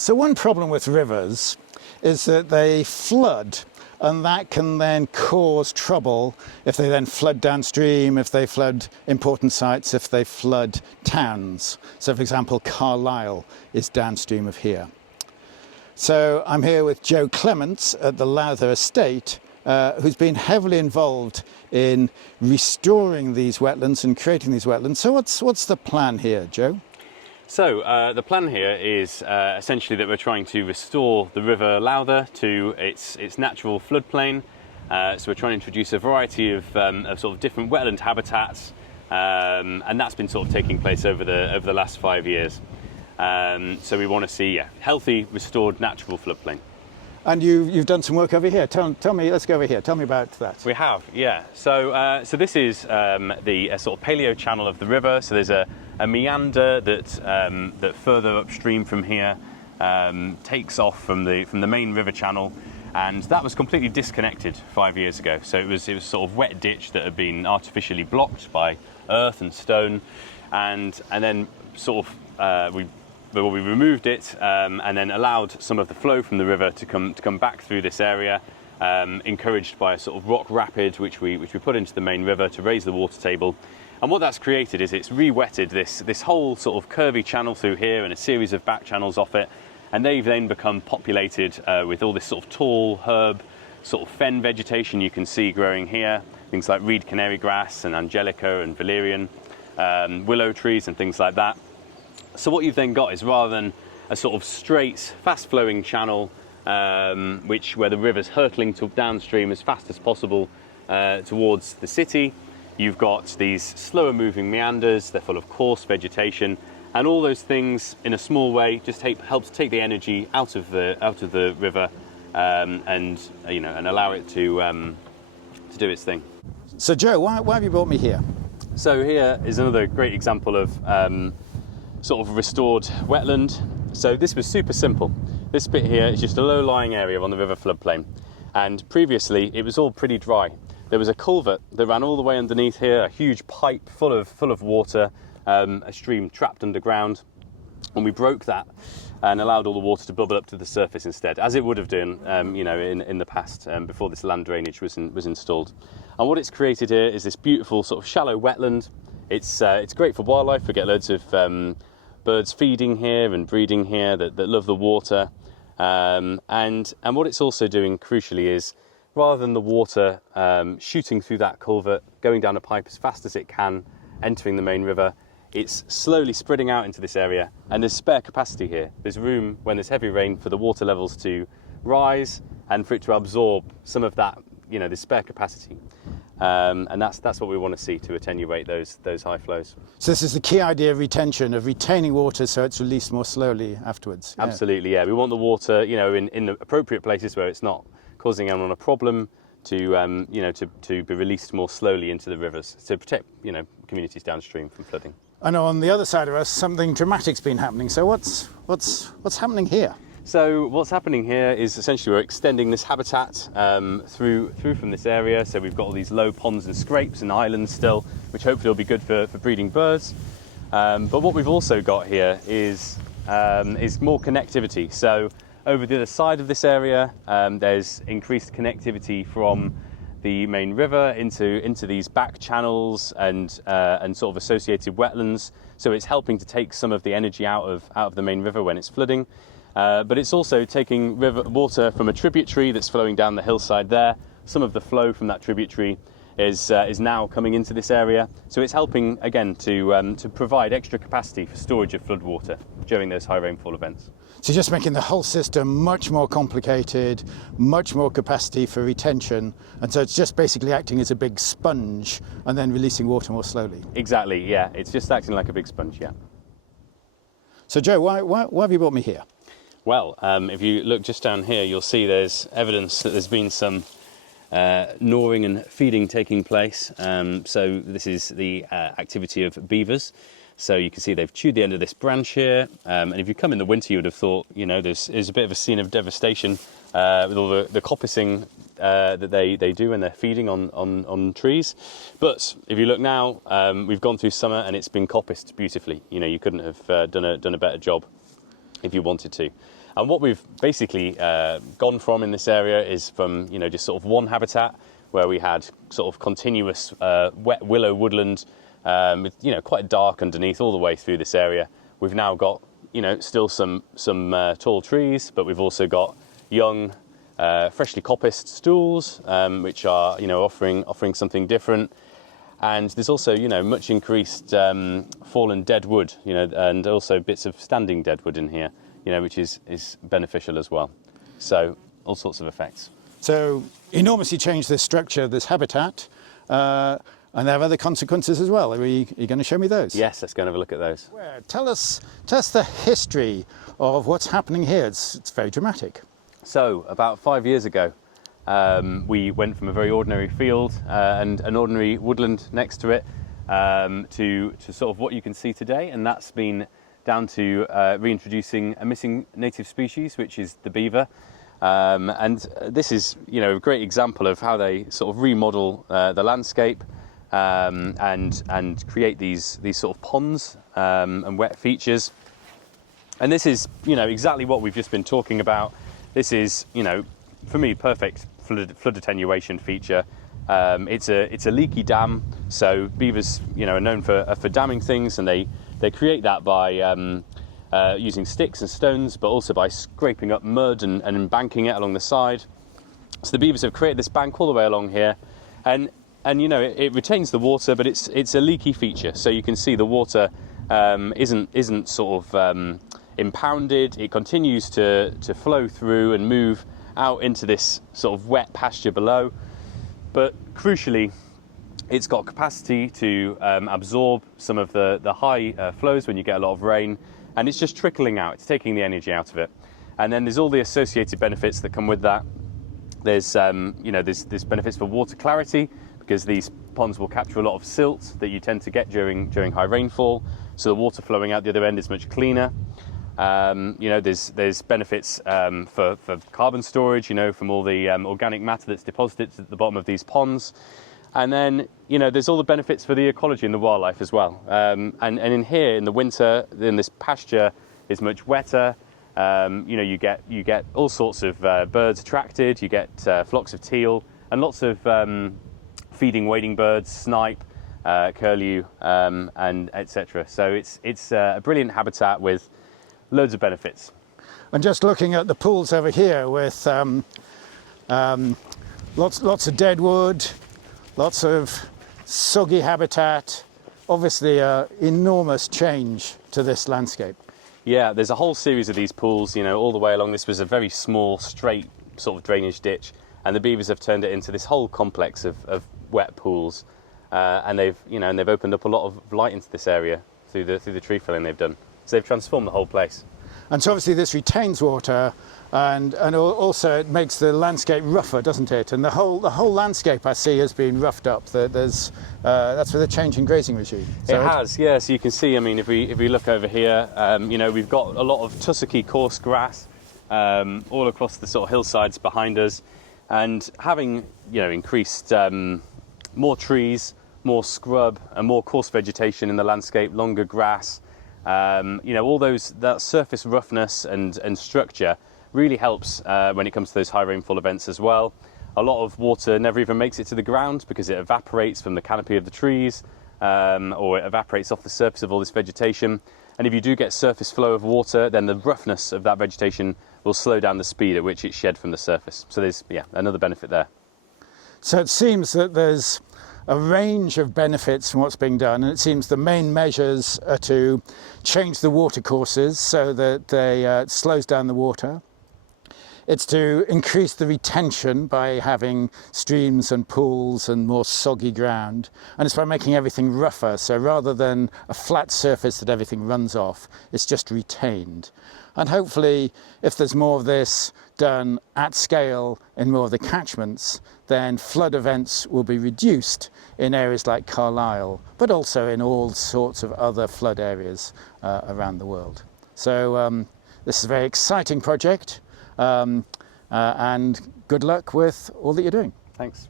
So one problem with rivers is that they flood, and that can then cause trouble if they then flood downstream, if they flood important sites, if they flood towns. So for example, Carlisle is downstream of here. So I'm here with Joe Clements at the Lowther Estate, who's been heavily involved in restoring these wetlands and creating these wetlands. So what's the plan here, Joe? So the plan here is essentially that we're trying to restore the River Lowther to its natural floodplain. So we're trying to introduce a variety of sort of different wetland habitats, and that's been sort of taking place over the last 5 years. So we want to see healthy, restored, natural floodplain. And you've done some work over here. Tell me, let's go over here. Tell me about that. We have, yeah. So this is the sort of paleo channel of the river. So there's a meander that further upstream from here takes off from the main river channel, and that was completely disconnected 5 years ago. So it was sort of wet ditch that had been artificially blocked by earth and stone, and then sort of we removed it and then allowed some of the flow from the river to come back through this area, encouraged by a sort of rock rapid which we put into the main river to raise the water table. And what that's created is it's re-wetted this whole sort of curvy channel through here and a series of back channels off it, and they've then become populated with all this sort of tall herb, sort of fen vegetation you can see growing here, things like reed canary grass and angelica and valerian, willow trees and things like that. So what you've then got is, rather than a sort of straight, fast-flowing channel, where the river's hurtling downstream as fast as possible towards the city, you've got these slower-moving meanders. They're full of coarse vegetation, and all those things, in a small way, just helps take the energy out of the river and allow it to do its thing. So Joe, why have you brought me here? So here is another great example of sort of restored wetland. So this was super simple. This bit here is just a low-lying area on the river floodplain, and previously it was all pretty dry. There was a culvert that ran all the way underneath here, a huge pipe full of water, a stream trapped underground, and we broke that and allowed all the water to bubble up to the surface instead, as it would have done in the past, before this land drainage was installed. And what it's created here is this beautiful sort of shallow wetland. It's great for wildlife. We get loads of birds feeding here and breeding here that love the water, and what it's also doing, crucially, is rather than the water shooting through that culvert, going down a pipe as fast as it can, entering the main river, it's slowly spreading out into this area, and there's spare capacity here. There's room, when there's heavy rain, for the water levels to rise and for it to absorb some of that, the spare capacity. And that's what we want to see to attenuate those high flows. So this is the key idea of retention, of retaining water so it's released more slowly afterwards. Yeah. Absolutely, yeah. We want the water, in the appropriate places where it's not causing anyone a problem, to be released more slowly into the rivers to protect, communities downstream from flooding. I know on the other side of us something dramatic's been happening. So what's happening here? So what's happening here is essentially we're extending this habitat through from this area. So we've got all these low ponds and scrapes and islands still, which hopefully will be good for breeding birds. But what we've also got here is more connectivity. So over the other side of this area, there's increased connectivity from the main river into these back channels and sort of associated wetlands. So it's helping to take some of the energy out of the main river when it's flooding. But it's also taking river water from a tributary that's flowing down the hillside there. Some of the flow from that tributary is now coming into this area. So it's helping, again, to provide extra capacity for storage of floodwater during those high rainfall events. So just making the whole system much more complicated, much more capacity for retention, and so it's just basically acting as a big sponge and then releasing water more slowly. Exactly, yeah. It's just acting like a big sponge, yeah. So Joe, why have you brought me here? Well, if you look just down here, you'll see there's evidence that there's been some gnawing and feeding taking place. So this is the activity of beavers. So you can see they've chewed the end of this branch here. And if you come in the winter, you would have thought, there's a bit of a scene of devastation with all the coppicing that they do when they're feeding on trees. But if you look now, we've gone through summer and it's been coppiced beautifully. You couldn't have done a better job. if you wanted to. And what we've basically gone from in this area is from, just sort of one habitat where we had sort of continuous wet willow woodland, with, quite dark underneath all the way through this area. We've now got, still some tall trees, but we've also got young, freshly coppiced stools, which are, offering something different. And there's also, much increased fallen dead wood, and also bits of standing dead wood in here, which is beneficial as well. So all sorts of effects. So enormously change this structure, this habitat, and they have other consequences as well. Are you going to show me those? Yes, let's go and have a look at those. Well, tell us the history of what's happening here. It's very dramatic. So about 5 years ago, we went from a very ordinary field and an ordinary woodland next to it to sort of what you can see today, and that's been down to reintroducing a missing native species, which is the beaver. And this is, a great example of how they sort of remodel the landscape and create these sort of ponds and wet features. And this is, exactly what we've just been talking about. This is, for me, perfect flood attenuation feature. It's a leaky dam, so beavers, are known for damming things, and they create that by using sticks and stones, but also by scraping up mud and embanking it along the side. So the beavers have created this bank all the way along here, and it retains the water, but it's a leaky feature. So you can see the water isn't sort of impounded. It continues to flow through and move out into this sort of wet pasture below. But crucially, it's got capacity to absorb some of the high flows when you get a lot of rain, and it's just trickling out. It's taking the energy out of it. And then there's all the associated benefits that come with that. There's there's benefits for water clarity, because these ponds will capture a lot of silt that you tend to get during high rainfall. So the water flowing out the other end is much cleaner. There's benefits for carbon storage, from all the organic matter that's deposited at the bottom of these ponds. And then, there's all the benefits for the ecology and the wildlife as well. And in here, in the winter, then this pasture is much wetter. You get all sorts of birds attracted. You get flocks of teal and lots of feeding wading birds, snipe, curlew, and etc. So it's a brilliant habitat with loads of benefits. And just looking at the pools over here with lots of dead wood, lots of soggy habitat, obviously an enormous change to this landscape. Yeah, there's a whole series of these pools, all the way along. This was a very small, straight sort of drainage ditch, and the beavers have turned it into this whole complex of wet pools, and they've opened up a lot of light into this area through the tree felling they've done. So they've transformed the whole place. And so obviously this retains water, and also it makes the landscape rougher, doesn't it? And the whole landscape I see has been roughed up. That's with a change in grazing regime. So it has, yeah. So you can see, if we look over here, we've got a lot of tussocky coarse grass all across the sort of hillsides behind us, and having increased more trees, more scrub, and more coarse vegetation in the landscape, longer grass. All that surface roughness and structure really helps when it comes to those high rainfall events as well. A lot of water never even makes it to the ground because it evaporates from the canopy of the trees, or it evaporates off the surface of all this vegetation. And if you do get surface flow of water, then the roughness of that vegetation will slow down the speed at which it's shed from the surface. So there's another benefit there. So it seems that there's a range of benefits from what's being done, and it seems the main measures are to change the water courses so that they slows down the water. It's to increase the retention by having streams and pools and more soggy ground, and it's by making everything rougher, so rather than a flat surface that everything runs off, it's just retained. And hopefully, if there's more of this done at scale in more of the catchments, then flood events will be reduced in areas like Carlisle, but also in all sorts of other flood areas around the world. So this is a very exciting project, and good luck with all that you're doing. Thanks.